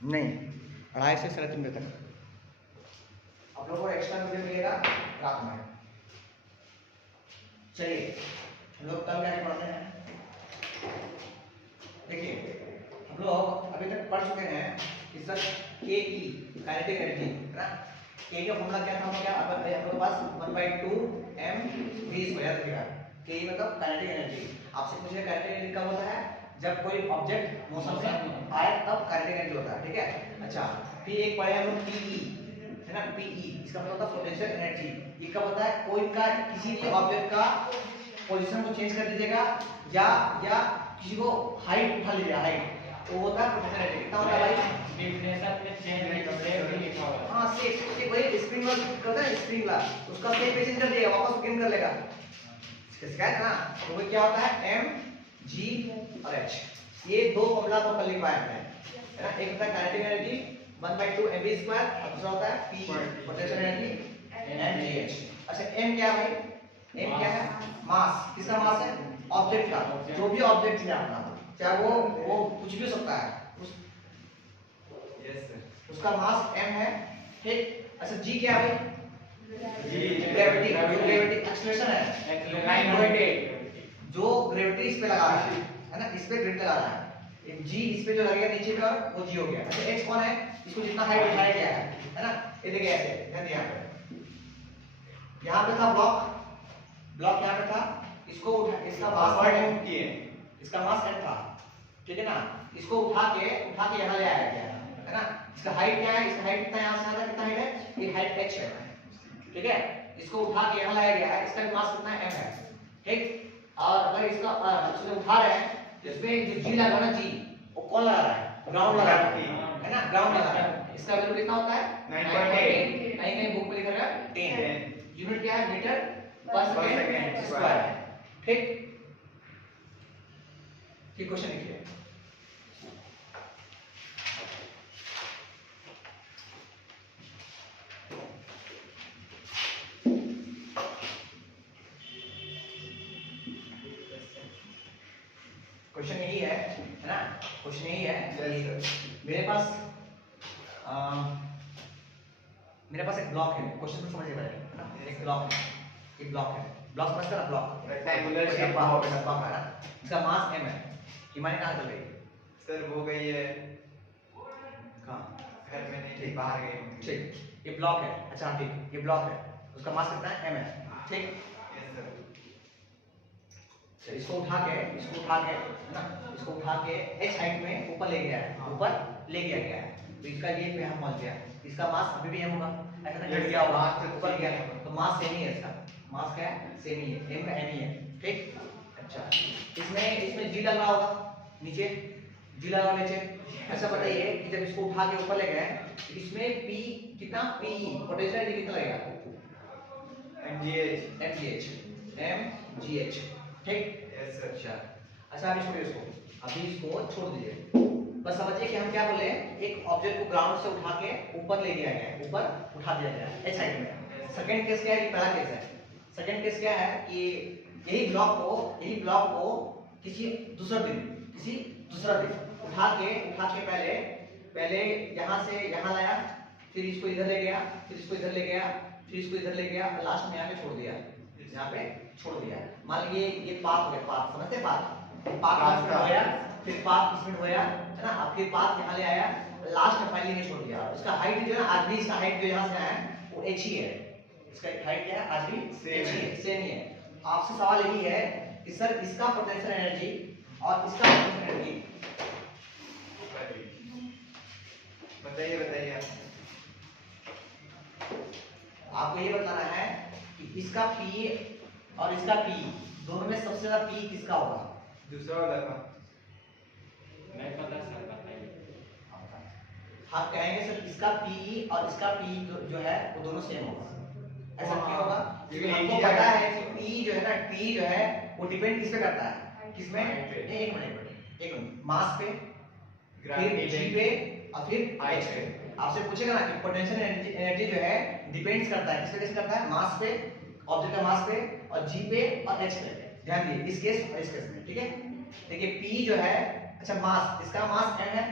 नहीं, 2:30 से 3:30 बजे तक आप लोगों को एक्स्ट्रा पीरियड मिलेगा रात में। चलिए हम लोग कल क्या पढ़ते हैं। देखिए हम लोग अभी तक पढ़ चुके हैं कि सर के की काइनेटिक एनर्जी है ना। के का फॉर्मूला क्या था, क्या आप लोगों के पास 1/2 mv² याद रखिएगा। के मतलब काइनेटिक एनर्जी। आपसे पूछे काइनेटिक एनर्जी कब होता है, जब कोई ऑब्जेक्ट मोशन में आए तब काइनेटिक एनर्जी होता है, ठीक है। अच्छा फिर एक पढ़े हम लोग पीई है ना, पीई इसका मतलब होता है पोटेंशियल एनर्जी। ये कब होता है, कोई का किसी भी ऑब्जेक्ट का पोजीशन को चेंज कर दीजिएगा या किसी को हाइट उठा लीजिएगा, हाइट वो होता है पोटेंशियल एनर्जी। कितना होता है भाई, डिफिनेशन में चेंज नहीं करते हैं, भी लिखा हुआ है। हां सेक वही स्प्रिंग वाला होता है, स्प्रिंग वाला उसका सेक पे चेंज कर दिएगा, वापस गेन कर लेगा, इसका है ना। तो वो क्या होता है m g और h, ये दो फॉर्मूला तो कल लिखवाया है ना। एक होता है काइनेटिक एनर्जी 1/2 mv² और दूसरा होता है p पोटेंशियल एनर्जी mgh। अच्छा m क्या है भाई, m क्या है, मास। किसका मास है, ऑब्जेक्ट का। जो भी ऑब्जेक्ट है अपना, चाहे वो कुछ भी हो सकता है, यस सर, उसका मास m है, ठीक। अच्छा g क्या है भाई, ग्रेविटी, ग्रेविटी एक्सेलरेशन है, 9.8 जो ग्रेविटी इस पे लगा रहा है ना, इस पे ग्रेविटी लगा रहा है। g इस पे जो लगेगा नीचे पे, और वो g हो गया। अच्छा h कौन है, इसको जितना हाइट उठाया गया है ना, ये देखिए ऐसे ध्यान दिया यहाँ पे था ब्लॉक यहाँ पे था, इसको उठा, इसका मास मूव किए, इसका मास m था, ठीक है ना। इसको उठा के यहाँ ले आया गया है ना। इसका हाइट क्या है, इसका हाइट कितना, यहाँ से कितना हाइट है, ये हाइट h है, ठीक है। इसको उठा के यहाँ लाया गया है, इसका भी मास कितना m है, ठीक। और अगर इसका इसको उठा रहे हैं, इसमें जो g लगा ना, g वो कौन लगा रहा है, ग्राउंड लगा रहा है ना, ग्राउंड लगा रहा है। इसका वैल्यू कितना होता है 9.8, कहीं बुक में लिखा है 10। यूनिट क्या है, मीटर पर per सेकंड second स्क्वायर, ठीक। ठीक क्वेश्चन लिखिए। क्वेश्चन यही है ना, क्वेश्चन यही है। मेरे पास एक ब्लॉक है, क्वेश्चन को समझिए पहले है ना। एक ब्लॉक है, ब्लॉक समझते हैं ना, ब्लॉक रेक्टेंगुलर शेप डब्बा है ना, इसका मास m है। हिमानी कहाँ चल रही है, सर वो गई है कहाँ, घर में नहीं थी, बाहर गई। ठीक। ये ब्लॉक है, अच्छा ठीक, ये ब्लॉक है, उसका मास कितना है, m है, ठीक। यस सर, इसको उठा के ना, इसको उठा के h हाइट में ऊपर ले गया है, ऊपर ले गया है। तो इसका ये पे हम पहुंच गया, इसका मास अभी भी m होगा, ऐसा नहीं घट गया होगा, ऊपर गया तो मास सेम ही है, इसका मास क्या है, सेम ही है, m का m ही है, ठीक। अच्छा इसमें g लगा होगा नीचे, g लगा नीचे। ऐसा बताइए कि जब इसको उठा के ऊपर ले गए, इसमें p कितना, p पोटेंशियल एनर्जी कितना लगेगा, mgh, ठीक। Yes sir. अच्छा अभी छोड़िए इसको, अभी इसको छोड़ दीजिए। बस समझिए कि हम क्या बोले, एक ऑब्जेक्ट को ग्राउंड से उठा के ऊपर ले गया गया है, ऊपर उठा दिया गया है h हाइट में। सेकंड केस क्या है, ये पहला केस है। सेकंड केस क्या है कि यही ब्लॉक को किसी दूसरा दिन उठा के पहले यहाँ से यहाँ लाया, फिर इसको इधर ले गया, फिर इसको इधर ले गया, और लास्ट में यहाँ पे छोड़ दिया, यहाँ पे छोड़ दिया। मान लीजिए ये पाथ हो गया, पाथ समझते हैं, पाथ इसमें होया, फिर पाथ इसमें होया है ना, अब फिर पाथ यहाँ ले आया, लास्ट में फाइनली ये छोड़ दिया। इसका हाइट जो है ना, आज भी इसका हाइट जो यहाँ से आया है वो h ही है, इसका हाइट क्या है, आज भी सेम ही है। आपसे सवाल यही है कि सर इसका पोटेंशियल एनर्जी और इसका पोटेंशियल एनर्जी बताइए। आपको ये बताना है कि इसका P और इसका P दोनों में सबसे ज्यादा P किसका होगा, दूसरा वाला का नहीं पता सर, बताइए। आप कहेंगे सर इसका P और इसका P जो है वो दोनों सेम होगा। ऐसा क्यों होगा, क्योंकि हमको पता है कि P जो है ना, P जो है वो डिपेंड किस पे करता है, किसमें, एक मिनट, मास पे, फिर G पे और फिर H पे। आपसे पूछेगा ना कि पोटेंशियल एनर्जी जो है डिपेंड्स करता है, किस पे करता है, मास पे, ऑब्जेक्ट का मास पे, और G पे और H पे। ध्यान दिए इस केस और इस केस में, ठीक है। देखिए P जो है, अच्छा मास, इसका मास m है,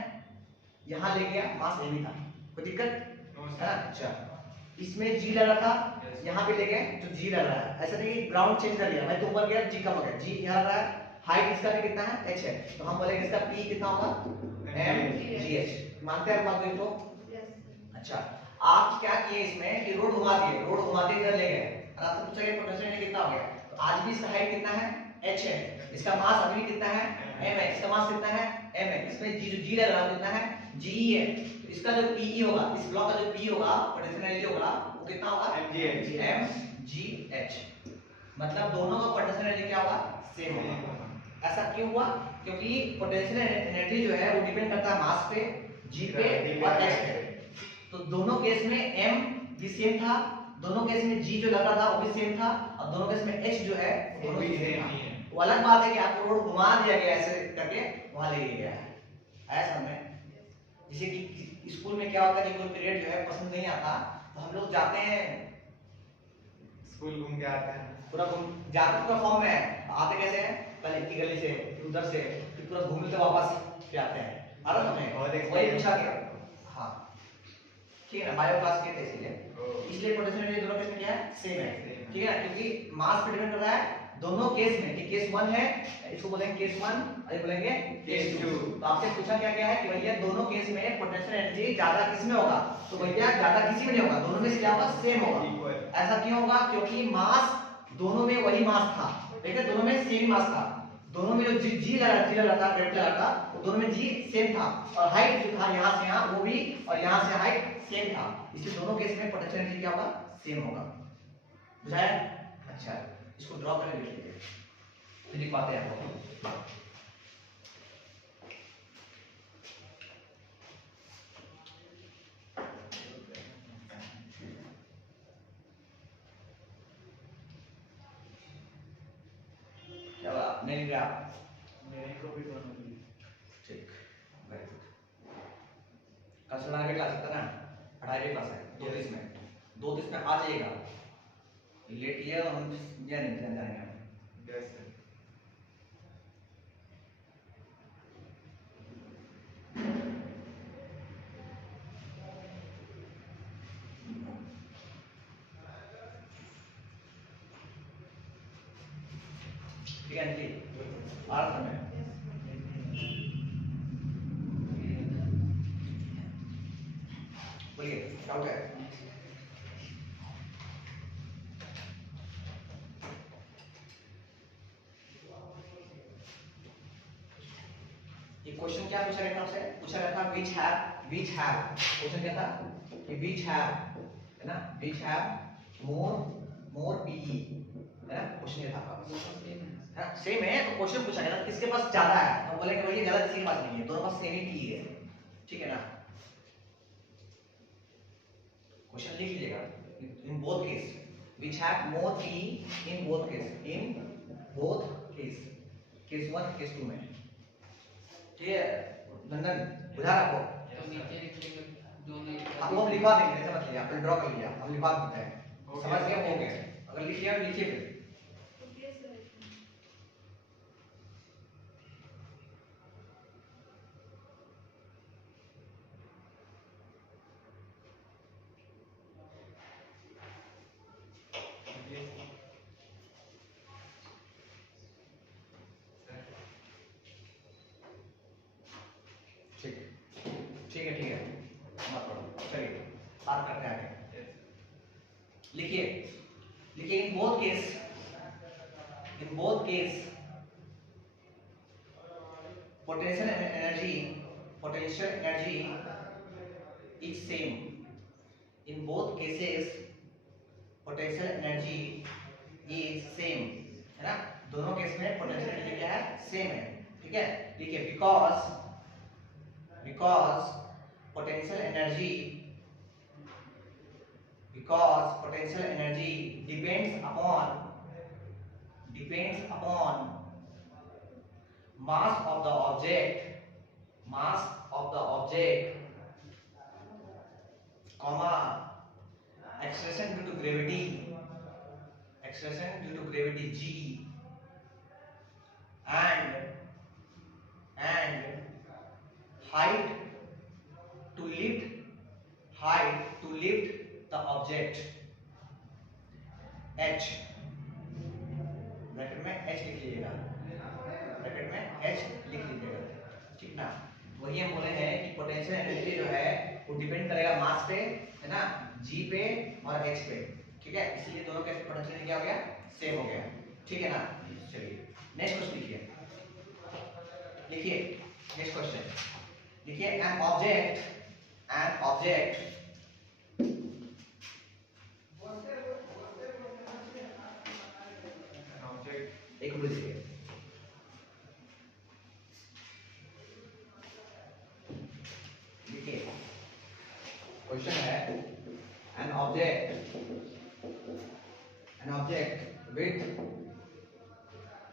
यहाँ ले गया, मास एम ही था, कोई दिक्कत नो है ना? सर। अच्छा, इसमें जी लगा था, Yes. यहाँ पे ले गए तो जी लग रहा है, ऐसा नहीं ग्राउंड चेंज कर लिया, मैं तो ऊपर गया जी कम हो गया, जी यहाँ रहा है, हाइट इसका भी कितना है h है, तो हम बोलेंगे इसका p कितना होगा m g h, मानते हैं बात को? अच्छा, आप क्या किए इसमें कि रोड घुमा दिए, रोड घुमाते इधर ले गए और आपसे पूछा कि पोटेंशियल एनर्जी कितना हो गया, तो आज भी इसका हाइट कितना है h है, इसका मास अभी भी कितना है m है, इसका मास कितना है m है, इसमें जी जो जी लग रहा है कितना है g है, तो इसका जो pe होगा, इस ब्लॉक का जो p होगा, पोटेंशियल एनर्जी होगा, वो कितना होगा mgh, मतलब दोनों का पोटेंशियल एनर्जी क्या होगा सेम होगा। ऐसा क्यों हुआ? क्योंकि पोटेंशियल एनर्जी जो है वो डिपेंड करता है मास पे, g पे और h पे, तो दोनों केस में m भी सेम था, दोनों केस में g जो लगा था वो भी सेम था, और दोनों केस में h जो है वो दोनों भी सेम same था। ही है। वो अलग बात है कि आपको रोड घुमा दिया गया ऐसे करके वहां ले गया है, ऐसा में जैसे कि स्कूल में क्या होता है कि कोई पीरियड जो है पसंद नहीं आता तो हम लोग जाते हैं स्कूल घूम के आते हैं। पूरा घूम जाते पूरा फॉर्म में है, आते कैसे हैं पहले इतनी गली से फिर उधर से फिर पूरा घूम के वापस फिर आते हैं, आ रहा बहुत समझ वही experience पूछा है। गया। हाँ ठीक है ना, बायो क्लास के थे इसलिए ओह। इसलिए पोटेंशियल एनर्जी दोनों केस में क्या है सेम है, Same है। ठीक है ना, क्योंकि मास पे डिपेंड कर रहा है दोनों केस में कि केस 1 है, इसको बोलेंगे केस 1 और ये बोलेंगे केस Case 2। two। तो आपसे पूछा क्या क्या है कि भैया दोनों केस में पोटेंशियल एनर्जी ज्यादा किस में होगा, तो भैया ज्यादा किसी में नहीं होगा, दोनों में से क्या होगा सेम होगा। Equal। ऐसा क्यों होगा? क्योंकि मास दोनों में वही मास था, ठीक है, दोनों में सेम मास था, दोनों में जो जी जी लगा था वेट लगा था वो दोनों में जी सेम था, और हाइट जो था यहाँ से यहाँ वो भी और यहाँ से हाइट सेम था, इसलिए दोनों केस में पोटेंशियल एनर्जी क्या होगा सेम होगा। बुझाया? अच्छा, इसको ड्रॉ करके लिख लीजिए, फिर लिख पाते हैं आपको। क्या हुआ? नहीं लिख रहा? मेरे को भी बना दी। ठीक, वेरी गुड। कल से बनाने क्लास था ना, 2:30 क्लास है, 2:30 में, 2:30 में आ जाइएगा, लेट किया तो हम या नहीं जाएंगे। Yes, sir। ठीक है आंटी, आ रहा समय बोलिए डाउट है? ये क्वेश्चन क्या पूछा गया था आपसे? पूछा गया था which have क्वेश्चन क्या था कि which have है ना, which have more PE है ना, क्वेश्चन ये था आपका, हाँ सेम है, तो क्वेश्चन पूछा गया था किसके पास ज्यादा है, तो बोले कि भैया ज्यादा किसी के पास नहीं है, दोनों पास सेम ही PE है, ठीक है ना। क्वेश्चन लिख लीजिएगा, in both case which have more PE in both case case 1 case 2 में, ठीक है नंदन, बुझा आपको? तो नीचे लिखेंगे दोनों आपको हम लिखवा देंगे, ऐसा मत लीजिए, आपने ड्रॉ कर लिया, हम लिखवा देते हैं, Okay। समझ गए? हो गया, अगर लिख लिया लिखिए फिर। ठीक ठीक है मत पढ़ो, चलिए बात करते हैं आगे। Yes। लिखिए लिखिए in both case potential energy is same, in both cases potential energy is same, है ना, दोनों केस में पोटेंशियल एनर्जी क्या है सेम है, ठीक है। लिखिए because potential energy depends upon mass of the object comma acceleration due to gravity g and height object h, bracket में h लिख लीजिएगा, ब्रैकेट में h लिख लीजिएगा, ठीक ना। वही हम बोले हैं कि पोटेंशियल एनर्जी जो है वो डिपेंड करेगा मास पे, है ना, g पे और h पे, ठीक है। इसलिए दोनों के पोटेंशियल क्या हो गया, सेम हो गया, ठीक है ना। चलिए नेक्स्ट क्वेश्चन लिखिए, लिखिए नेक्स्ट क्वेश्चन लिखिए। एन ऑब्जेक्ट ऑब्जेक्ट एक मिनट लिखिए, लिखिए क्वेश्चन है an object with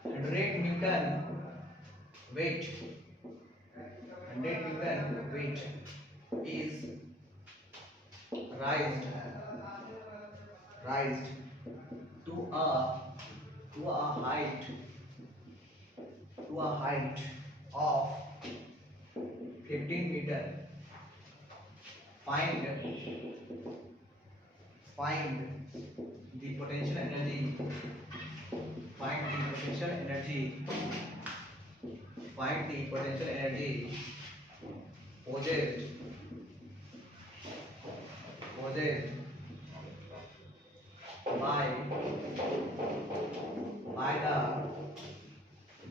100 Newton weight is raised to a height of 15 meter. Find the potential energy. Find the potential energy possessed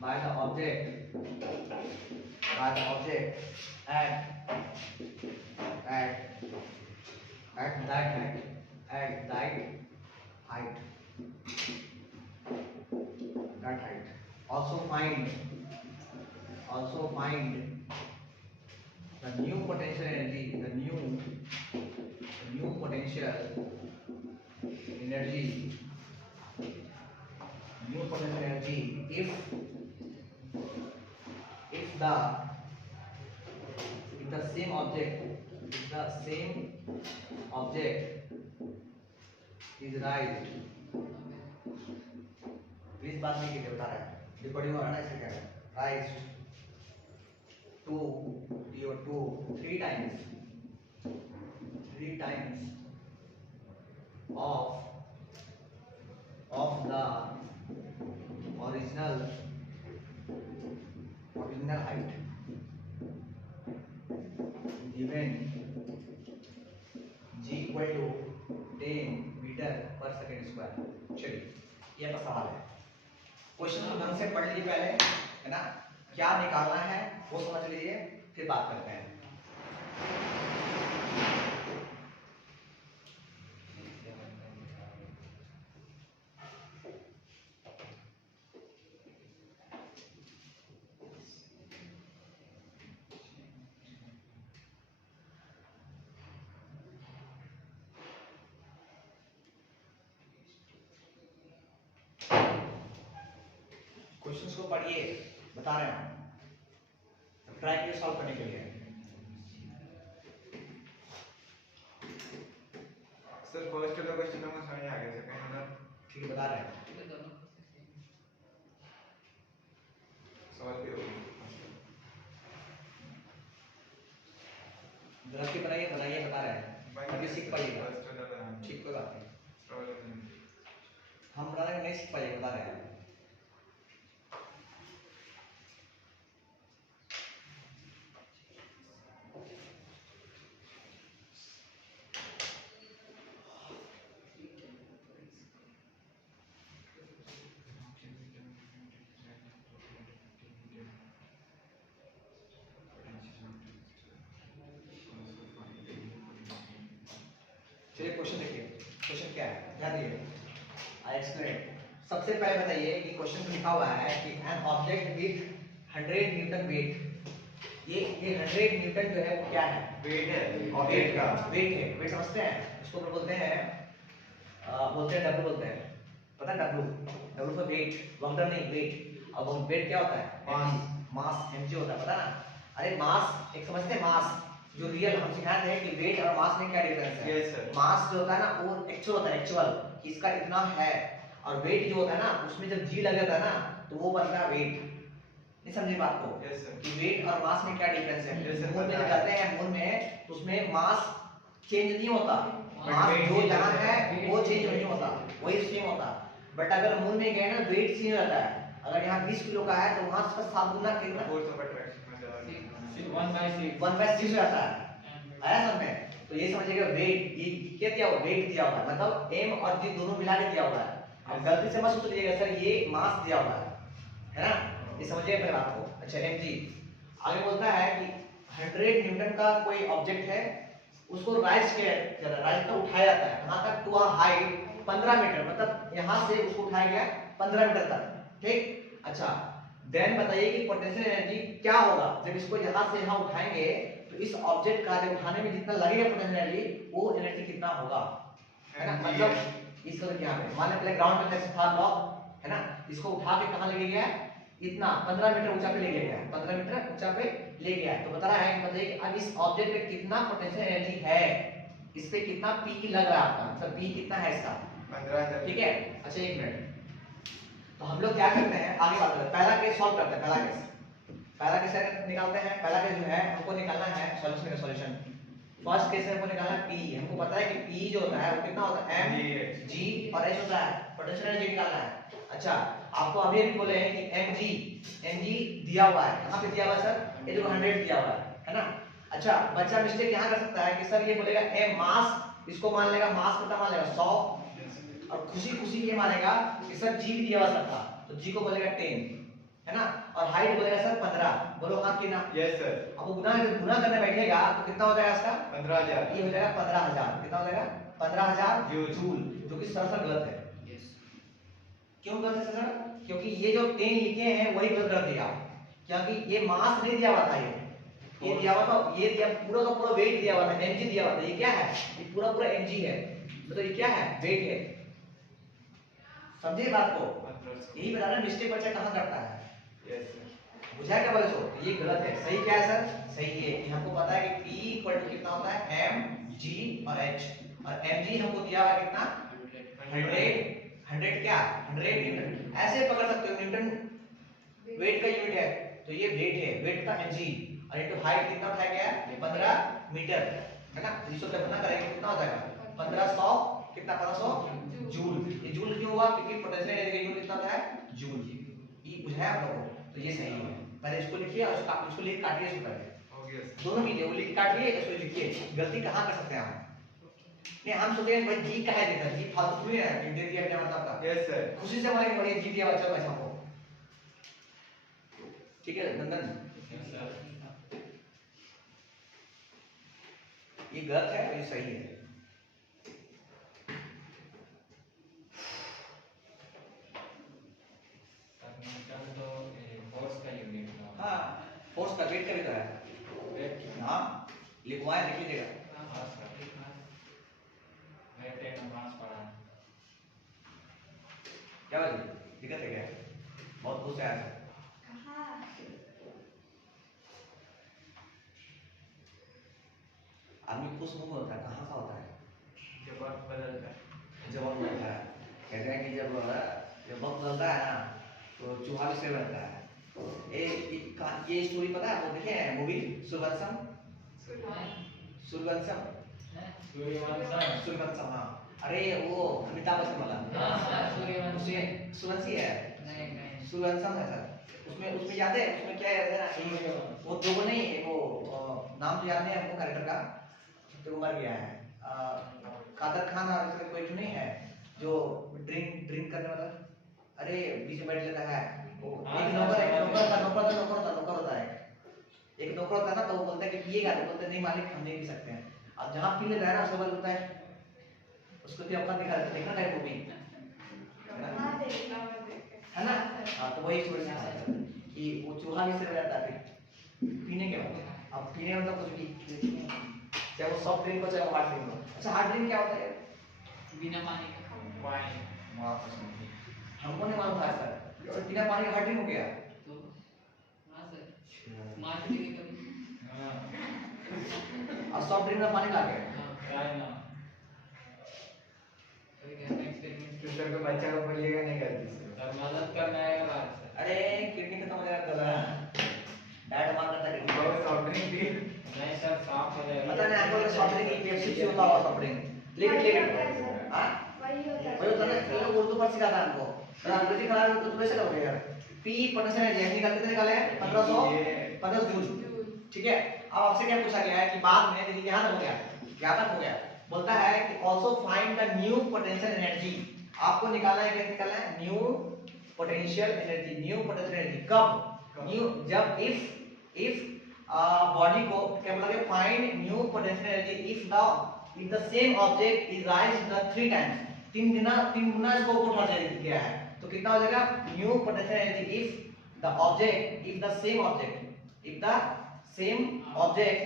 by the object at that height. Also find the new potential energy, if the same object is raised, please बात नहीं कीजिए, बता रहा है recording हो रहा है ना, इसलिए कह रहा है rise to 3 times of the original height given g equal to 10 meter per second square। चलिए ये तो सवाल है, क्वेश्चन को ढंग से पढ़ लीजिए पहले, है ना, क्या निकालना है वो समझ लीजिए, फिर बात करते हैं। क्वेश्चंस को पढ़िए, बता रहे हैं, ट्राई कीजिए सॉल्व करने के लिए। सर फर्स्ट वाला क्वेश्चन तो मुझे समझ आ गया, सेकंड वाला ठीक है, बता रहे हैं। सॉल्व भी हो गया। गलती बनाइए बता रहे हैं, अभी सीख पाइएगा, फर्स्ट वाला ठीक, कोई बात नहीं, प्रॉब्लम हम बता रहे हैं, नहीं सीख पाइएगा, बता रहे हैं। चलिए क्वेश्चन देखिए, क्वेश्चन क्या है, ध्यान दीजिए, आई एक्सप्लेन। सबसे पहले बताइए कि क्वेश्चन में लिखा हुआ है कि an object with 100 Newton wait, ये 100 न्यूटन जो है वो क्या है, वेट है ऑब्जेक्ट का वेट है, वेट समझते हैं, इसको बोलते हैं डब्ल्यू बोलते हैं, पता है W for wait, work done नहीं, वेट। अब वेट क्या होता है, मास एमजी होता है, पता ना। अरे मास एक समझते हैं, मास जो रियल हम सिखाते हैं कि वेट और मास में क्या डिफरेंस है। Yes, sir. मास जो होता है ना वो एक्चुअल होता है, एक्चुअल कि इसका इतना है, और वेट जो होता है ना उसमें जब जी लग जाता है ना तो वो बनता है वेट। नहीं समझे बात को? Yes, sir. कि वेट और मास में क्या डिफरेंस है। Yes, sir, मून में पता जब है। जाते हैं मून में तो उसमें मास चेंज नहीं होता, मास जो जहाँ है वो चेंज नहीं होता, वही सेम होता। बट अगर मून में गए ना वेट चेंज रहता है। अगर यहाँ 20 किलो का है तो वहाँ से 7 गुना कितना फोर्स ऑफ अट्रैक्शन में ज्यादा 1/6 रहता है। आया समझ में? तो ये समझिएगा वेट, ये क्या दिया हुआ, वेट दिया हुआ है, मतलब m और g दोनों मिला के दिया हुआ है। अब गलती से मत सोचिएगा सर ये मास दिया हुआ है ना, ये समझिए मेरे बात को। अच्छा mg आगे बोलता है कि 100 न्यूटन का कोई ऑब्जेक्ट है, उसको राइज किया जाता है, राइज का उठाया जाता है कहाँ तक, टू अ हाइट 15 मीटर, मतलब यहाँ से उसको उठाया गया 15 मीटर तक, ठीक। अच्छा देन बताइए कि पोटेंशियल एनर्जी क्या होगा जब इसको यहाँ से यहाँ उठाएंगे, तो इस ऑब्जेक्ट का जब उठाने में जितना लगेगा पोटेंशियल एनर्जी, वो एनर्जी कितना होगा, है ना। मतलब इस तरह यहाँ पे मान लें पहले ग्राउंड पे था ब्लॉक, है ना, इसको उठा के कहाँ ले गया, इतना 15 मीटर ऊंचा पे ले गया, 15 मीटर ऊंचा पे ले गया। तो बता रहा है कि बताइए कि अब इस ऑब्जेक्ट पे कितना पोटेंशियल एनर्जी है, इस पे कितना पी लग रहा है आपका, मतलब पी कितना है इसका 15,000, ठीक है। अच्छा एक मिनट, तो हम लोग क्या करते हैं आगे बात करते हैं, पहला केस सॉल्व करते हैं। पहला केस निकालते हैं। पहला केस जो है हमको निकालना है सॉल्यूशन का सॉल्यूशन। फर्स्ट केस में हमको निकालना है पी, हमको पता है कि पी जो होता है वो कितना होता है, एम जी और एच होता है, पोटेंशियल एनर्जी निकालना है। अच्छा आपको अभी अभी बोले हैं कि एम जी दिया हुआ है, कहाँ पे दिया हुआ है सर, ये जो 100 दिया हुआ है ना। अच्छा बच्चा मिस्टेक यहाँ कर सकता है कि सर ये बोलेगा एम मास, इसको मान लेगा मास कितना मान लेगा 100, और खुशी ये मानेगा कि सर जी दिया हुआ सर था, तो जी को बोलेगा 10, है ना, और हाइट बोलेगा सर 15। बोलो हाँ कि ना, यस सर। अब वो गुना करने बैठेगा तो कितना हो जाएगा इसका 15,000, ये हो जाएगा 15,000, कितना हो जाएगा 15,000 जूल। जूल, जो कि सरासर गलत है। यस क्यों गलत है सर, क्योंकि ये जो 10 लिखे हैं वही गलत कर दिया, क्योंकि ये मास नहीं दिया हुआ था, ये दिया हुआ था, ये दिया पूरा का पूरा वेट दिया हुआ था, mg दिया हुआ था। ये क्या है, ये पूरा पूरा mg है, मतलब ये क्या है, वेट है। समझे बात को, यही बताना मिस्टेक बच्चा कहाँ करता है, यस सर। बुझा क्या बोले सो, तो ये गलत है। सही क्या है सर, सही है कि हमको पता है कि P इक्वल टू कितना होता है m g और h, और mg हमको दिया हुआ है कितना 100 क्या 100 न्यूटन, ऐसे पकड़ सकते हो, न्यूटन वेट का यूनिट है, तो ये वेट है, वेट का mg और इनटू हाइट कितना उठाया गया है 15 मीटर, है ना। तो इसको जब गुना करेंगे कितना हो जाएगा 1500, कितना 1500 जूल। ये जूल क्यों हुआ, क्योंकि पोटेंशियल एनर्जी का यूनिट कितना होता है जूल। ये बुझाया आप लोगों को, तो ये सही है। पहले इसको लिखिए और इसको लिख काटिए, इसको पहले हो गया सर। दोनों कीजिए, वो लिख काटिए इसको लिखिए। गलती कहाँ कर सकते हैं हम, नहीं हम सोचते हैं भाई जी का है देता, जी फालतू थोड़ी है, दे दिया क्या मतलब का, यस सर। खुशी से बोलेंगे बढ़िया जी दिया बच्चा बच्चा को, ठीक है नंदन। ये गलत है और ये सही है। हाँ फोर्स का वेट का भी तो है, हाँ लिखवाए लिख लीजिएगा। क्या बात है, दिक्कत है क्या, बहुत खुश है आज। आदमी खुश नहीं होता, कहाँ का होता है, जब वक्त बदलता है। जब वक्त बदलता है। कहते हैं कि जब वक्त बदलता है ना तो चूहा भी शेर बनता है। ये स्टोरी पता है, वो देखे हैं मूवी सूर्यवंशम, सूर्यवंशम हाँ, अरे वो अमिताभ बच्चन वाला सूर्यवंशी है, सूर्यवंशम है सर। उसमें याद है, उसमें क्या याद है ना, वो दो नहीं है, वो नाम तो याद नहीं है हमको कैरेक्टर का, तो मर गया है, कादर खान और इसमें कोई तो नहीं है जो ड्रिंक करने वाला, अरे बीच में बैठ लेता है वो, एक नौकर होता है, एक नौकर होता है ना, तो वो बोलता है कि पिएगा, तो बोलते नहीं मालिक हम नहीं पी सकते हैं। अब जहाँ पी लेता है ना उसके बाद बोलता है, उसको भी अपना दिखा देखना टाइप मूवी है ना। हाँ तो वही स्टोरी है कि वो चूहा भी से रहता है पीने के बाद, अब पीने मतलब कुछ भी, चाहे वो सॉफ्ट ड्रिंक हो चाहे वो हार्ड ड्रिंक हो। अच्छा हार्ड ड्रिंक क्या होता है, बिना पानी का वाइन। हमको नहीं मालूम था सर, तो बिना पानी का हार्ड ड्रिंक हो गया, तो हाँ सर मार्केटिंग कभी और सॉफ्ट ड्रिंक में पानी ला के ट्विटर पे बच्चा को बोलिएगा नहीं गलती से। मदद करना है बात से। अरे किडनी खत्म हो जाएगा, कर रहा है डाइट मार करता है, बहुत सॉफ्ट ड्रिंक भी नहीं सर साफ हो जाएगा। पता नहीं आपको सॉफ्ट ड्रिंक एफसी होता होगा सॉफ्ट लिमिट हां वही होता है ना, उर्दू पर सिखाता है हमको, अगर अंग्रेजी खा रहे हो तो कैसे करोगे यार। पी पोटेंशियल एनर्जी निकालते निकाले 1500 जूल, ठीक है। अब आपसे क्या पूछा गया है कि बाद में देखिए यहां तक हो गया, क्या तक हो गया, बोलता है कि also find the new potential energy. आपको निकालना है, कैसे निकालना है, new potential energy. New potential energy कब, न्यू जब इफ बॉडी को क्या बोला गया, find new potential energy if the same object is rise the 3 times, 3 गुना इसको ऊपर उठा दिया है, तो कितना हो जाएगा, new potential energy if the object if the same object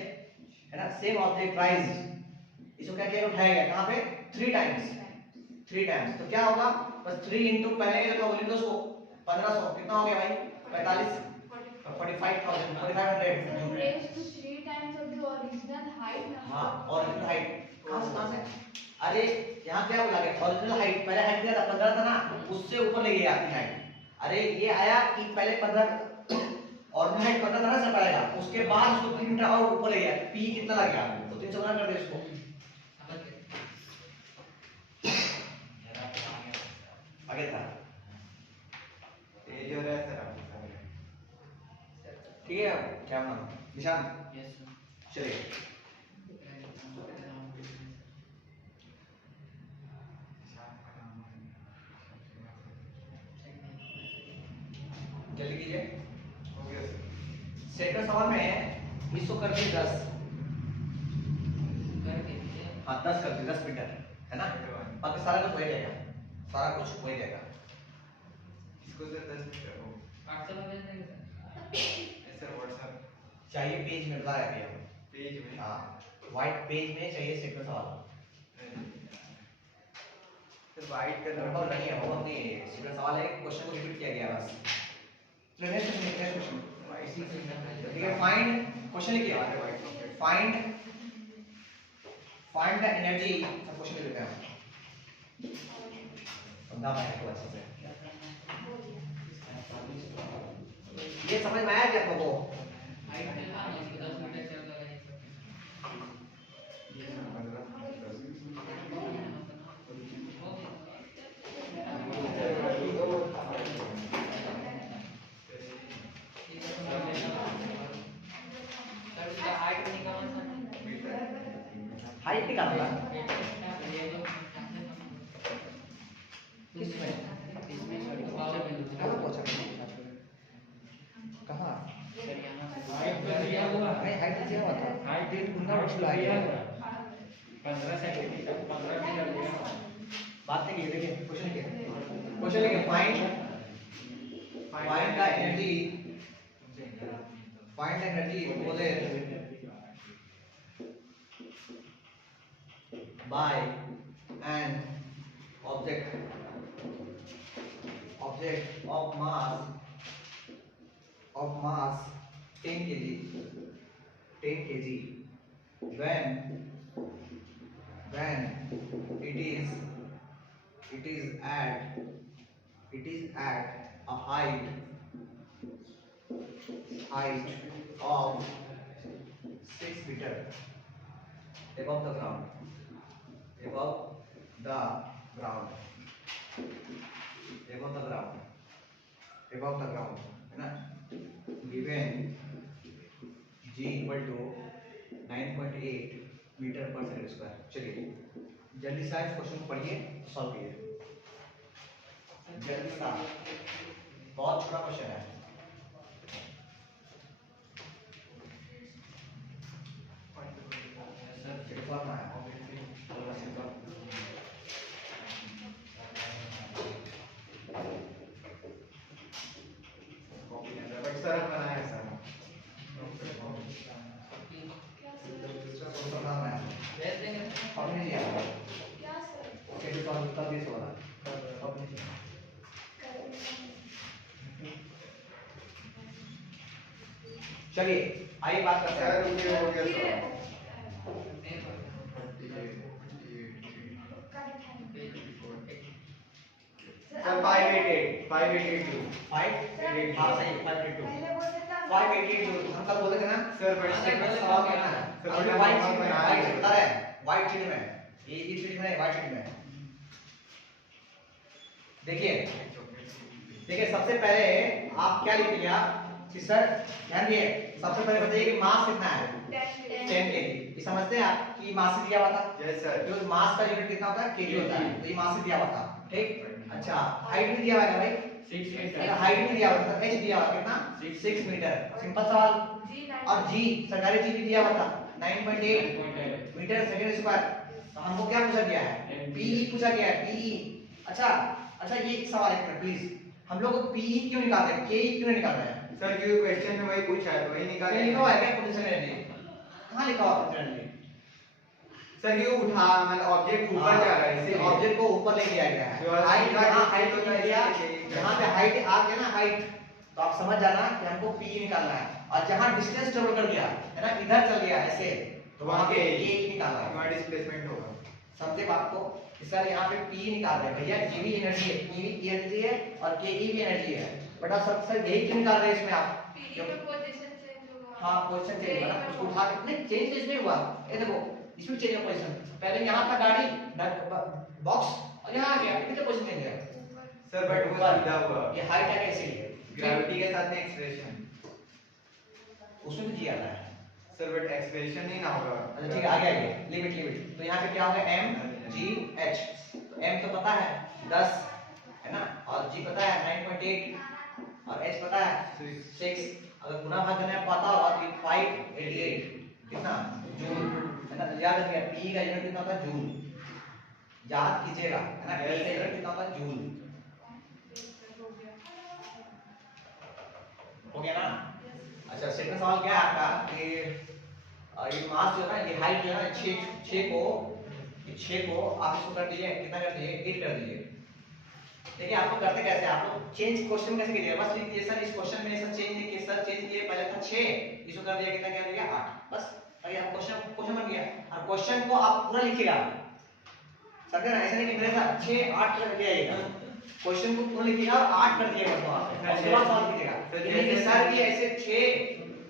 है ना, सेम ऑब्जेक्ट राइज, इसको क्या किया, उठाया गया कहां पे, 3 टाइम्स, तो क्या होगा, बस 3 इनटू पहले के तो बोलिए दोस्तों 1500 कितना हो गया भाई, 45 45,000 4500 raised to 3 times of the original height number. हाँ, ओरिजिनल हाइट कहां से, अरे यहाँ क्या बोला गया, ओरिजिनल हाइट, पहले हाइट क्या था 15 था ना, उससे ऊपर ले गया अपनी हाइट। अरे ये आया कि पहले 15 ओरिजिनल हाइट 15 था ना से पहले का, उसके बाद उसको 3 मीटर और ऊपर ले गया, पी कितना लग गया, तो 300 गुना कर दे इसको, आगे था ये जो रहा है सर आपके सामने। ठीक है। क्या नाम, निशान, यस चलिए जल्दी कीजिए। हो गया सर। सेकंड सवाल में इसको कर दिए 10, हाँ 10 कर दिए, 10 मीटर है ना, बाकी सारा कुछ हो ही जाएगा, सारा कुछ हो ही जाएगा। इसको सर 10 मिनट करो। सर व्हाट्सएप चाहिए पेज में बता रहे हैं पेज में। हाँ, व्हाइट पेज में चाहिए सेकंड सवाल, सर वाइट कलर नंबर नहीं है वो, अपनी सेकंड सवाल है, क्वेश्चन को रिपीट किया गया बस। चलिए नेक्स्ट क्वेश्चन, ठीक है। फाइंड, क्वेश्चन लिखिए, फाइंड द एनर्जी, सब क्वेश्चन लिख लेते हैं, समझा पाएंगे तो अच्छे से। ये समझ में आया क्या आप लोगों को, हाइट निकालना किसमें, कहाँ पहुँचा, कहाँ नहीं, हाइट दिया हुआ था, हाइट ढूंढना मुश्किल आ गया, 15 सेंटीमीटर 15 मीटर दिया। बात नहीं की, देखिए क्वेश्चन लिखिए, फाइंड द एनर्जी बोले by an object of mass 10 kg when it is at a height of 6 meter above the ground है ना, given g equal to 9.8 metre पर सेकंड स्क्वायर। चलिए जल्दी से इस क्वेश्चन को पढ़िए, सॉल्व कीजिए जल्दी से, बहुत छोटा क्वेश्चन है। सर बनाया सर। चलिए आइए बात करते हैं। सर हो गया सर। सर 588 हाँ सही 582 हम कल बोले थे ना सर बड़ी सेकंड सवाल करना है। सर अभी बड़ा वाइट नंबर बता बनाया है। रहे हैं व्हाइट शीट में, ये शीट में व्हाइट शीट में। देखिए देखिए सबसे पहले आप क्या लिखेंगे आप कि सर ध्यान दिए, सबसे पहले बताइए कि मास कितना है 10 kg। ये समझते हैं आप कि मास से दिया हुआ था? Yes sir. जो मास का यूनिट कितना होता है केजी होता है, तो ये मास से दिया हुआ था। ठीक, अच्छा हाइट भी दिया हुआ है ना भाई? 6 मीटर। अगर हाइट भी दिया हुआ था, एच दिया हुआ कितना 6 मीटर। सिंपल सवाल। और जी सरकारी जी भी दिया हुआ था 9.8 मीटर सेकंड स्क्वायर। तो हमको क्या पूछा गया है? पीई पूछा गया है, पीई। अच्छा ये एक सवाल है प्लीज, हम लोग पीई क्यों निकाल रहे हैं, केई क्यों निकाल रहे हैं? सर क्योंकि क्वेश्चन में वही पूछा है तो वही निकाले। लिखा हुआ है क्या पोजीशन एनर्जी? कहां लिखा हुआ है पोजीशन एनर्जी? सर ये उठा मतलब ऑब्जेक्ट ऊपर जा रहा है इसीलिए ऑब्जेक्ट को ऊपर ले लिया गया जो है। हाइट हाइट हाइट होता है एरिया इसलिए जहां पे हाइट आ गया ना हाइट, तो आप समझ जाना कि हमको पी निकालना है। और जहां डिस्टेंस ट्रेवल कर गया है ना, इधर चल गया ऐसे, तो वहां पे ए निकालना है। हमारा डिस्प्लेसमेंट होगा। समझे बात को? सर यहाँ पे पी निकाल रहे हैं भैया, ये भी एनर्जी है, पी भी एनर्जी है और के ई भी एनर्जी है। बट आप सर यही क्यों निकाल रहे हैं इसमें आप? हाँ पोजीशन चेंज हुआ ना, उसको उठा के नहीं चेंज इसमें हुआ। ये देखो इसमें चेंज हुआ पोजीशन, पहले यहाँ था गाड़ी बॉक्स और यहाँ आ गया, कितने पोजीशन चेंज है सर बट वो सीधा हुआ ये हाइट है क्या इसीलिए ग्रेविटी के साथ में एक्सप्रेशन। उसमें भी जी आता है। सर बट एक्सप्रेशन नहीं ना होगा। अच्छा ठीक है आ गया ये लिमिट। तो यहाँ पे क्या होगा m g h। तो m तो पता है 10 है ना, और g पता है 9.8 और h पता है 6। अगर गुना भाग करना पता होगा तो 588 कितना जूल है ना। याद रखिए p का यूनिट कितना होता है जूल, याद कीजिएगा है ना। p का यूनिट कितना होता है जूल। हो गया ना? अच्छा सेकंड सवाल क्या है आपका कि ये मास जो है ना, ये हाइट जो है ना 6 को आप इसको कर दीजिए कितना कर दीजिए 8 कर दीजिए। देखिए आप लोग करते कैसे, आप लोग चेंज क्वेश्चन कैसे कीजिएगा, बस लिख दीजिए सर इस क्वेश्चन में सर चेंज किए, सर चेंज किए, पहले था 6 इसको कर दिया कितना कर दिया 8, बस अभी आप क्वेश्चन बन गया। और क्वेश्चन को आप पूरा लिखिएगा सर, ऐसा नहीं कि मेरे साथ 6 8 कर दिया, क्वेश्चन को पूरा लिखिएगा और 8 कर दिएगा वहां पे, उसके बाद सॉल्व कीजिएगा। सर भी ऐसे 6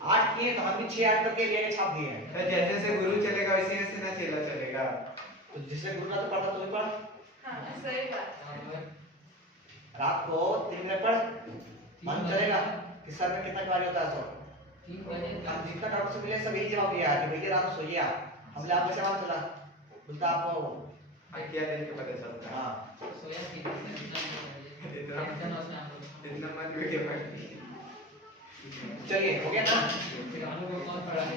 8 किए तो हम भी 6 8 करके लिए छाप दिए हैं। सर जैसे जैसे गुरु चलेगा वैसे वैसे ना चेला चलेगा। तो जिससे गुरु का तो पढ़ता तो भी पढ़। हाँ सही बात। रात को 3 मिनट पढ़, मालूम चलेगा कि सर में कितना कार्य होता है। सो 3 बजे हम जितना डाउट से मिले सब यही जवाब दिया है कि भैया रात को सोइए आप। हमने आपको जवाब चला बोलता आपको क्या देख के पता चलता है। हां सोया थी इतना टेंशन उसने आपको इतना मन वीडियो पढ़ती। चलिए हो गया ना। फिर हम लोग कौन पढ़ा है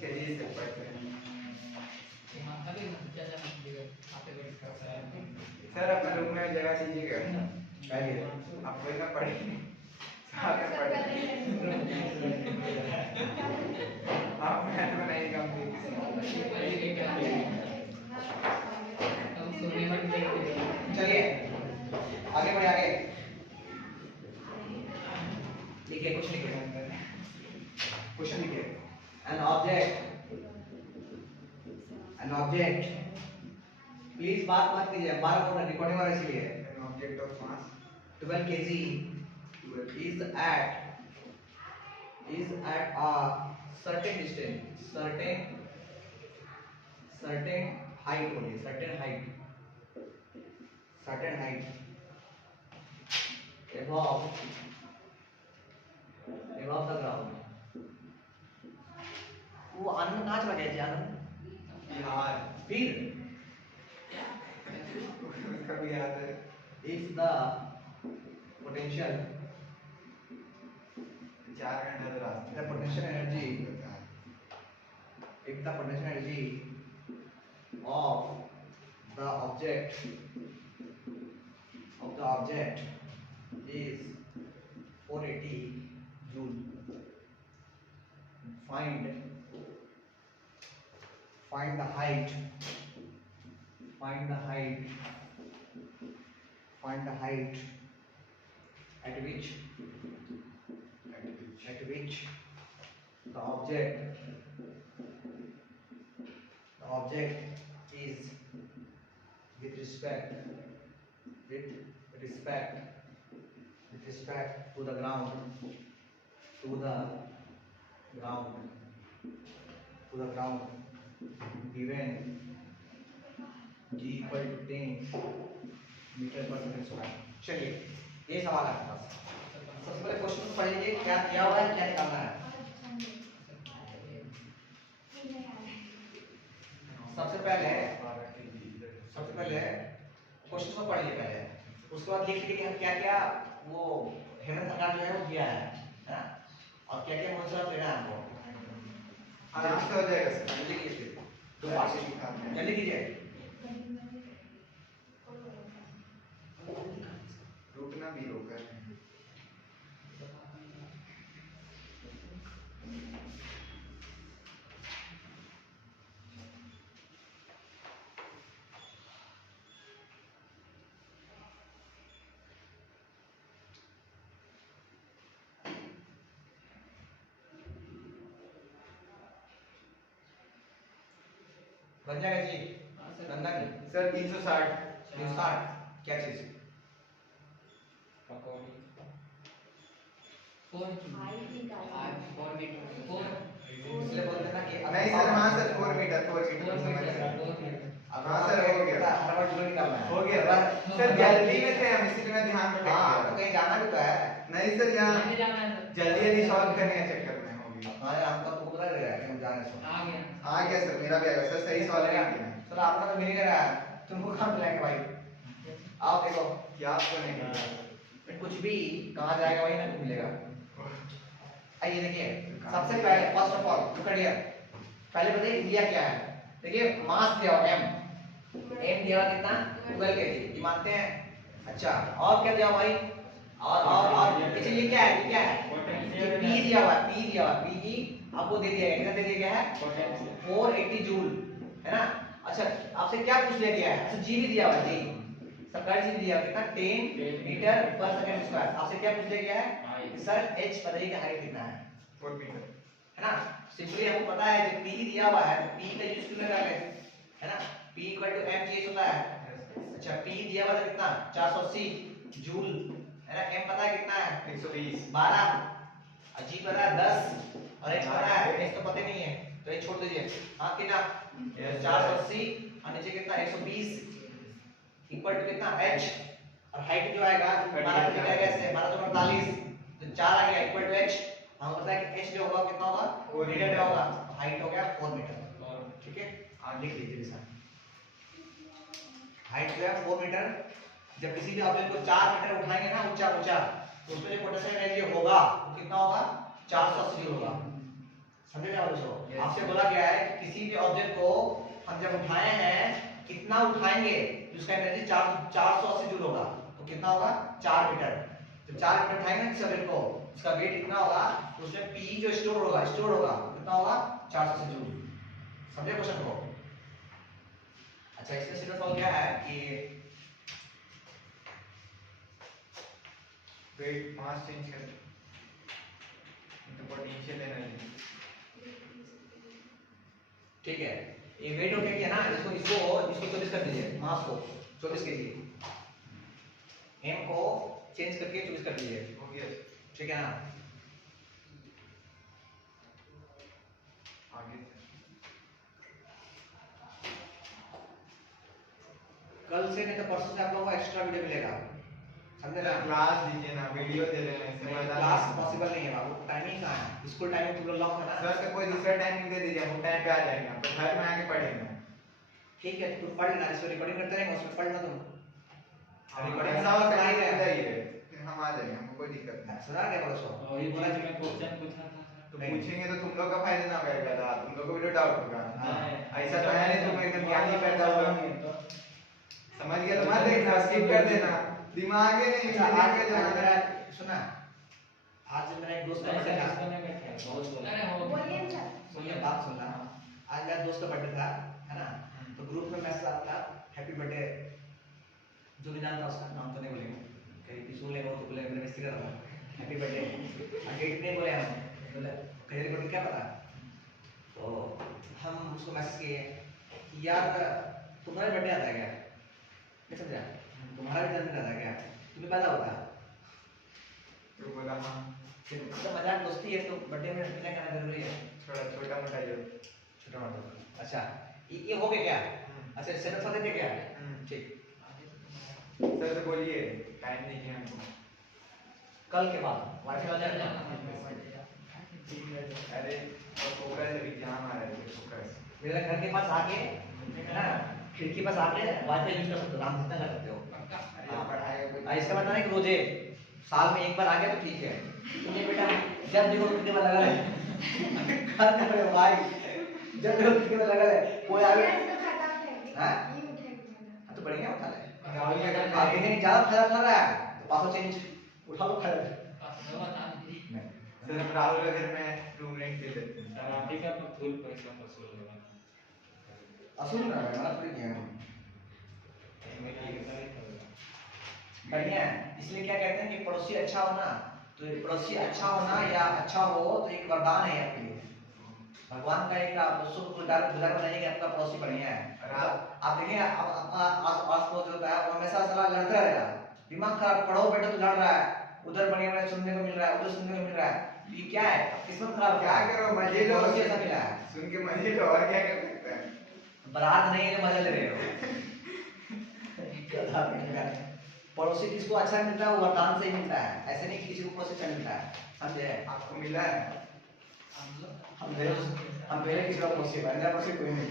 चलिए सर पढ़ते हैं। वहां था भी चल जाना दिगर आपे को डिस्कस है। सर अपने रूम में जगह दीजिएगा पहले आप कोई ना पढ़िए साथ में पढ़िए। आप मैथ बनाइए कंप्लीट। चलिए आगे बढ़े आगे लिखिए कुछ लिखिए क्वेश्चन लिखिए। एन ऑब्जेक्ट प्लीज बात मत कीजिए, 12 मिनट रिकॉर्डिंग और इसलिए An object of mass 12 kg is at a certain distance, certain height only, certain height above the ground। वो आनंद कहाँ चला गया जी? आनंद बिहार फिर उसका भी याद है। is the potential 4 घंटा तो रास्ते the potential energy if the potential energy of the object is 480 joule, find the height at which the object is with respect to the ground to the ground given g equal to 10 metre पर second square. चलिए ये सवाल है आपके पास। सबसे पहले question पढ़ लीजिए, क्या दिया हुआ है, क्या निकालना है। सबसे पहले क्वेश्चन को पढ़ लीजिए पहले, उसके बाद लिख लीजिए कि हम क्या क्या वो हेमंत सरकार जो है वो दिया है ना, और क्या क्या मुझे लेना है हमको। आराम से हो जाएगा सर। जल्दी कीजिए, दो बार से जल्दी कीजिए। रुकना भी रोका है। बन जाएगा जी नंदन सर 360 360 क्या चीज पकौड़ी 4 मीटर 4 इसलिए बोलते हैं ना कि नहीं सर, हाँ सर 4 मीटर समझ गए। हाँ सर, हो गया। हमारा जुड़ निकालना है। हो गया सर, जल्दी में थे हम, इसीलिए मैं ध्यान में हाँ तो कहीं जाना भी तो है। नहीं सर, यहाँ नहीं जाना है तो जल्दी जल्दी सॉल्व करने के चक्कर में हो गया। हाँ यार हमको तुमको पता रहेगा कि हम जाने से आ गया। आ गया सर, मेरा भी आ गया सर, सही सॉल्व कर दिया। सर आपका तो मिल गया है, तुमको कहाँ मिलेगा भाई। आओ देखो क्या आपको नहीं मिला? कुछ भी कहाँ जाएगा वही ना मिलेगा। आइए देखिए, सबसे पहले first of all look at here, पहले बताइए दिया क्या है। देखिए मास दिया हुआ एम दिया हुआ कितना 12 केजी, ये मानते हैं। अच्छा और क्या दिया हुआ भाई, और अच्छा ये क्या है, ये क्या है, ये पी दिया हुआ, पी दिया हुआ, पी की आपको दे दिया गया, कितना दे दिया गया है 480 जूल, है ना। अच्छा आपसे क्या पूछ लिया गया है, अच्छा जी भी दिया हुआ है, जी सरकारी जी भी दिया हुआ कितना 10 मीटर पर सेकंड स्क्वायर। आपसे क्या पूछ लिया गया है सर h बताइए कि हाइट कितना है 4 मीटर है ना। सिंपली हमको पता है जब p दिया हुआ है तो p का यूज क्यों लगा ले, है ना, p इक्वल टू mg होता है। अच्छा p दिया हुआ था कितना 480 जूल, है ना, m पता है कितना है 120 12, और g पता है 10 और h पता है, h तो पता नहीं है तो ये छोड़ दीजिए। हां कितना 480 और नीचे कितना 120 इक्वल टू कितना h, और हाइट जो आएगा 12 दिया गया से 12 तो 48 तो 4 आ गया इक्वल टू h। हम पता है कि h जो होगा कितना होगा 4 मीटर का होगा, हाइट हो गया 4 मीटर। ठीक है आप लिख लीजिए सर, हाइट जो है 4 मीटर। जब किसी भी ऑब्जेक्ट को 4 मीटर उठाएंगे ना ऊंचा ऊंचा तो उसमें जो पोटेंशियल एनर्जी होगा वो कितना होगा 480 जूल होगा। समझे क्या बच्चों, आपसे बोला गया है कि किसी भी ऑब्जेक्ट को हम जब उठाए हैं कितना उठाएंगे उसका एनर्जी 480 जूल होगा, तो कितना होगा 4 मीटर। जब 4 मीटर उठाएंगे ना किसी ऑब्जेक्ट को उसका वेट कितना होगा, तो उसमें p जो स्टोर होगा कितना होगा 480 जूल। समझे क्वेश्चन को। अच्छा इसमें सीधा सवाल क्या है कि वेट मास चेंज कर तो पोटेंशियल एनर्जी। ठीक है ये वेट हो क्या किया ना, इसको इसको इसको 24 कर दीजिए, मास को 24 केजी, m को चेंज करके 24 कर दीजिए। हो गया ठीक है ना। आगे कल से नहीं तो परसों से आप लोगों को एक्स्ट्रा वीडियो मिलेगा, समझे ना। क्लास दीजिए ना, वीडियो दे देना, इससे मजा क्लास पॉसिबल नहीं है बाबू, टाइमिंग कहाँ है, स्कूल टाइमिंग तुम लोग लॉक है ना। सर का कोई दूसरा टाइमिंग दे दीजिए, हम टाइम पे आ जाएंगे, हम तो घर में आके पढ़ेंगे। ठीक है तुम पढ़ लेना, इसको रिकॉर्डिंग करते रहेंगे उसमें पढ़ना तुम। रिकॉर्डिंग ऐसा हो सकता है इधर ही है, फिर हम आ जाएंगे, हमको कोई दिक्कत नहीं। सुना क्या परसों और ये बोला कि मैं क्वेश्चन पूछना था तो पूछेंगे तो तुम लोग का फायदा ना होगा दादा, तुम लोग को भी तो डाउट होगा। हाँ। ऐसा तो है नहीं तुम एकदम ज्ञानी पैदा हुआ तो समझ गया, तो मत देखना, स्किप कर देना, दिमाग ही नहीं अच्छा, दिमाग आज का जाना मेरा है। सुना, आज मेरा एक दोस्त का बर्थडे था। बहुत बोला। अरे हो बोलिए ना सर। सुनिए बात सुनना, आज मेरा दोस्त का बर्थडे था, है ना, तो ग्रुप में मैसेज आ रहा था हैप्पी बर्थडे, जो भी जानता उसका नाम तो नहीं बोलेंगे, कहीं भी सुन लेगा तो बोलेगा मेरे मिस्त्री का था हैप्पी बर्थडे, और डेट नहीं बोले हम, बोले कहीं रिकॉर्डिंग क्या पता। तो हम उसको मैसेज किए यार तुम्हारा बर्थडे आता है क्या, नहीं समझा, तुम्हारा भी जन्मदिन आता है क्या, तुम्हें पता होता। तो बोला हाँ, तो मजाक दोस्ती है तो बर्थडे में एंजॉय करना जरूरी है। थोड़ा छोटा मोटा जो छोटा नोट दो। अच्छा ये हो गया क्या? अच्छा सेटअप कर देते क्या? ठीक सर तो बोलिए, टाइम नहीं है हमको। कल के बाद वाईफाई वाला जाएगा। अरे फोकस अभी एग्जाम आ रहा है, फोकस। मेरे घर के पास आके है ना, खिड़की पास आके वाईफाई यूज कर सकते हो, आराम से जितना कर सकते हो। हाँ, पढ़ाई इसका मतलब है कि रोजे साल में एक बार आ गया तो ठीक है। ये बेटा जब देखो कितने बार लगा है कर रहे हो भाई, जब देखो कितने बार लगा है कोई आगे हाँ तो बढ़िया उठा ले। राहुल के घर आप में देखें ज्यादा खराब लग रहा है तो पासवर्ड चेंज उठा लो खराब। सर हम राहुल के घर में रूम रेंट ले लेते हैं। तरापी का फूल पैसा वसूल होगा। असूल ना है मना थोड़ी किया बढ़िया है। इसलिए क्या कहते हैं कि पड़ोसी अच्छा होना, तो ये पड़ोसी अच्छा होना या अच्छा हो तो एक वरदान है आपके लिए। भगवान का एक आप शुभ गुजार बनाइए कि आपका पड़ोसी बढ़िया है। आप देखिए आपका आस पड़ोस होता है वो हमेशा सलाह लड़ता रहेगा, दिमाग खराब, पढ़ो बेटा तो लड़ रहा है, उधर बढ़िया बढ़िया सुनने को मिल रहा है, उधर सुनने को मिल रहा है, ये क्या है? किस्मत खराब। क्या करो, मजे लो। पड़ोसी ऐसा मिला है, सुन के मजे लो, और क्या कर सकते हैं। बारात नहीं है मजा ले रहे हो। गधा कहेगा। पड़ोसी किसको अच्छा मिलता है वो वरदान से ही मिलता है, ऐसे नहीं किसी को पड़ोसी अच्छा मिलता है। समझे? आपको मिला है? हम पहले किसी का पड़ोसी है, मेरा पड़ोसी कोई नहीं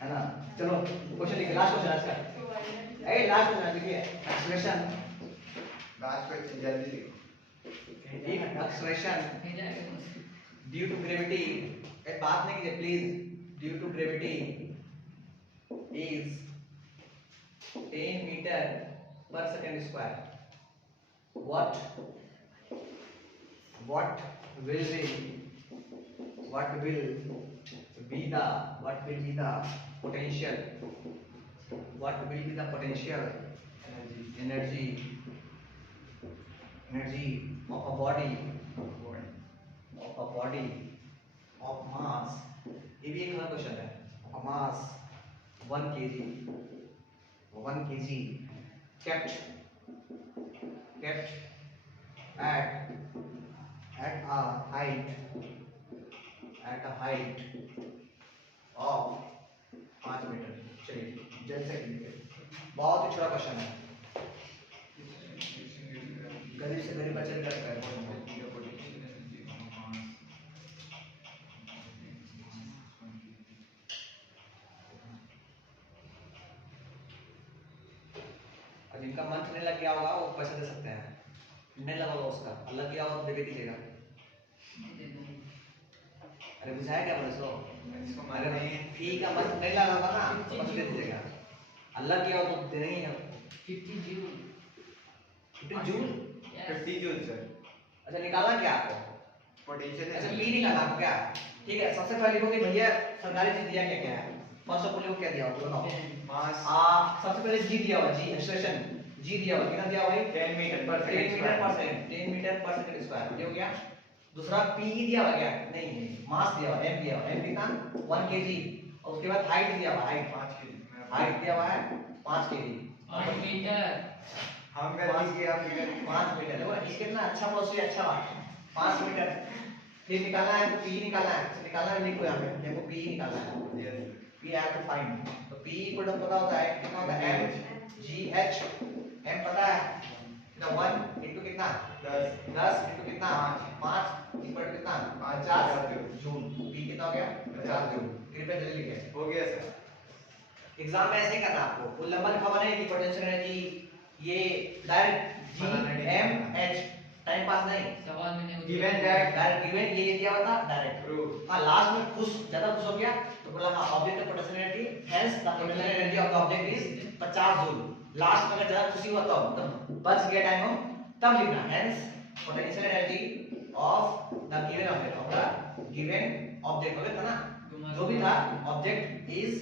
है ना। चलो क्वेश्चन लिखिए, लास्ट क्वेश्चन आज का। ए लास्ट क्वेश्चन लिखिए, एक्सप्रेशन लास्ट क्वेश्चन जल्दी लिखो। if acceleration due to gravity, एक बात नहीं कीजिए please, due to gravity is 10 meter per second square, what will be the potential, what will be the potential energy of a body of mass, ये भी एक हर question है, of mass 1 kg kept at a height of 5 meter. चलिए जल्द से कीजिए, बहुत ही छोटा क्वेश्चन है, गरीब से गरीब बच्चे कर सकते हैं। जिनका मंथ नहीं लग गया होगा वो पैसा दे सकते हैं, नहीं लगा होगा उसका, लग गया हो तो दे दीजिएगा। अरे बुझाया क्या बोले सो? इसको अरे मारे फी का मंथ नहीं लगा होगा ना तो पैसा दे दीजिएगा, अलग गया हो तो देना ही है। 50 जूल 50 जूल 50 जूल सर। अच्छा निकालना क्या आपको? पोटेंशियल अच्छा पी निकालना आपको क्या? ठीक है, सबसे पहले लिखो कि भैया सरकारी चीज दिया क्या क्या है, फर्स्ट ऑफ ऑल लिखो क्या दिया होगा बताओ। मास सबसे पहले जी दिया हुआ, जी एक्सलेशन, जी दिया हुआ, कितना दिया हुआ है? 10 मीटर पर 10 मीटर पर सेकंड, 10 मीटर पर सेकंड स्क्वायर, ये हो गया। दूसरा पी दिया हुआ क्या? नहीं मास दिया हुआ, एम दिया हुआ, एम कितना? 1 केजी, और उसके बाद हाइट दिया हुआ, हाइट 5 केजी। हाइट दिया हुआ है 5 केजी। 8 मीटर हम गलती किए, हम गलती 5 मीटर देखो इसके कितना अच्छा पड़ोसी, अच्छा बात 5 मीटर। फिर निकालना है तो पी निकालना है, तो निकालना है लिखो यहाँ पे, देखो पी निकालना है, किए। पी हैव टू फाइंड, तो पी इक्वल टू पता होता है कितना होता है, एम जी एच, एम पता है कितना 1 इनटू कितना 10 इनटू कितना 5 इक्वल टू कितना 50 जूल, पी कितना हो गया 50 जूल। कृपया जल्दी लिखिए, हो गया सर। एग्जाम में ऐसे ही करना आपको, वो लंबा लिखा हुआ नहीं कि पोटेंशियल एनर्जी ये direct G M H, time pass नहीं, सवाल में नहीं Given that- डायरेक्ट गिवन ये दिया हुआ था डायरेक्ट। प्रूफ। हाँ लास्ट में खुश ज्यादा खुश हो गया तो बोला हाँ ऑब्जेक्ट का potential energy hence the potential energy of the object is 50 joule. Last में अगर ज्यादा खुशी हुआ तो बच गया टाइम हम तब लिखना hence potential energy of the given object, of the given object हो गया था ना, जो भी था ऑब्जेक्ट इज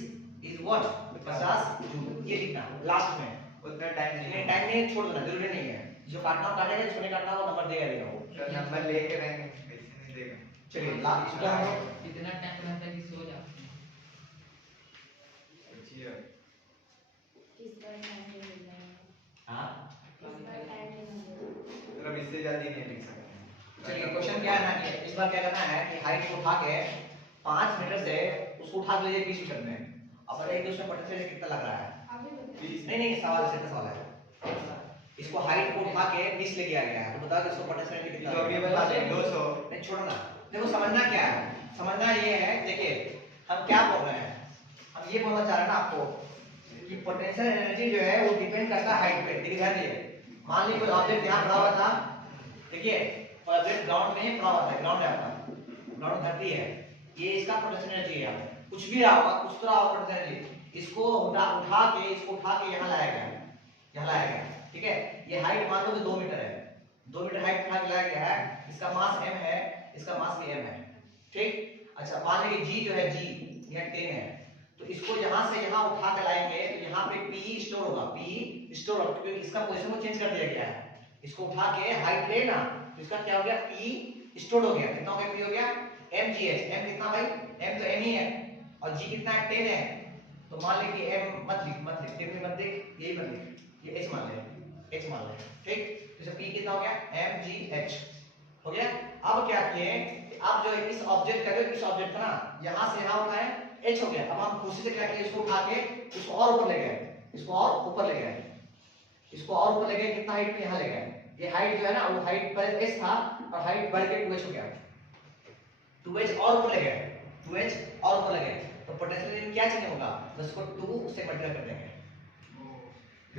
व्हाट 50 जूल, ये लिखना लास्ट में। उतना टाइम नहीं नहीं। टाइम नहीं छोड़ देना, जरूरी नहीं है, जो काटना हो काटेगा, जिसको नहीं काटना वो नंबर देगा वो। सर नंबर लेके रहेंगे, पैसे नहीं देगा। चलिए लास्ट इसको हम लोग कितना टाइम लगता है कि सो जाते हैं? सोचिए। हाँ सर अब इससे जल्दी नहीं लिख सकते। चलिए क्वेश्चन क्या है ना कि इस बार क्या करना है कि हाइट को उठा के 5 मीटर से उसको उठा के ले 20 मीटर में। अब एक दूसरे पोटेंशियल कितना लग रहा है? नहीं सवाल से सवाल है। इसको हाइट को उठा के 20 ले गया गया है, तो बताओ कि इसको पोटेंशियल कितना तो अभी बता दें 200। नहीं छोड़ो ना, देखो समझना क्या है, समझना ये है, देखिए हम क्या बोल रहे हैं, हम ये बोलना चाह रहे हैं ना आपको कि पोटेंशियल एनर्जी जो है वो डिपेंड करता है हाइट पे। देखिए ध्यान दीजिए, मान लीजिए कोई ऑब्जेक्ट यहाँ पड़ा हुआ था, देखिए ऑब्जेक्ट ग्राउंड में ही पड़ा हुआ था, ग्राउंड है आपका, ग्राउंड धरती है, ये इसका पोटेंशियल एनर्जी है, कुछ भी रहा होगा कुछ तरह होगा पोटेंशियल एनर्जी, इसको उठा के यहाँ लाया गया, यहाँ लाया गया, ठीक है। ये हाइट मान लो कि 2 मीटर है, 2 मीटर हाइट उठा के लाया गया है, इसका मास m है, इसका मास भी m है, ठीक। अच्छा मान लीजिए g जो है g यह 10 है, तो इसको यहाँ से यहाँ उठा के लाएंगे तो यहाँ पे p स्टोर होगा, p स्टोर होगा क्योंकि इसका पोजीशन को चेंज कर दिया गया है। इसको उठा के हाइट लेना तो इसका क्या हो गया, p स्टोर हो गया, कितना हो गया, p हो गया mgh, m कितना भाई, m तो m ही है और g कितना है 10 है, तो मान ले कि m मत लिख 10 भी मत लिख, यही मत लिख, ये h मान ले, h मान ले, ठीक। तो p कितना हो गया mgh हो गया। अब क्या किए, अब जो इस ऑब्जेक्ट का इस ऑब्जेक्ट का ना यहां से यहां उठाए h हो गया। अब हम खुशी से क्या किए, इसको उठा के इसको और ऊपर ले गए, इसको और ऊपर ले गए, इसको और ऊपर ले गए, कितना हाइट पे यहां ले गए, ये हाइट जो है ना वो हाइट पर h था और हाइट बढ़ के 2h हो गया, 2h और ऊपर ले गए, 2h और ऊपर ले गए, तो पोटेंशियल एनर्जी क्या चेंज होगा, तो इसको 2 से मल्टीप्लाई कर देंगे।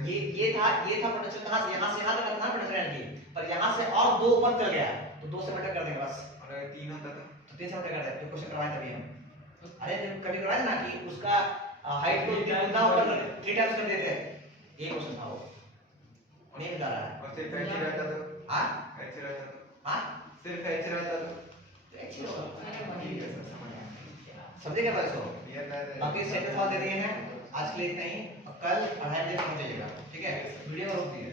ये था पोटेंशियल, कहां से यहां तक था पोटेंशियल एनर्जी, पर यहां से और 2 ऊपर चल गया तो 2 से मल्टीप्लाई कर देंगे बस। और अगर 3 होता तो 3 से मल्टीप्लाई कर देंगे, क्वेश्चन करवाए तभी हम, अरे जब कभी करवाए ना कि उसका हाइट को कितना ऊपर 3 टाइम्स कर देते हैं, ये क्वेश्चन था वो नहीं बता रहा है। और सिर्फ h रहता तो हां h रहता तो हां सिर्फ h रहता तो अच्छी होगा, ठीक है सर, समझ गया। समझे क्या बात इसको। ये था बाकी सेट सवाल दे दिए हैं, आज के लिए इतना ही, और कल 2:30 बजे पहुंच जाइएगा, ठीक है। वीडियो को रोक दीजिए।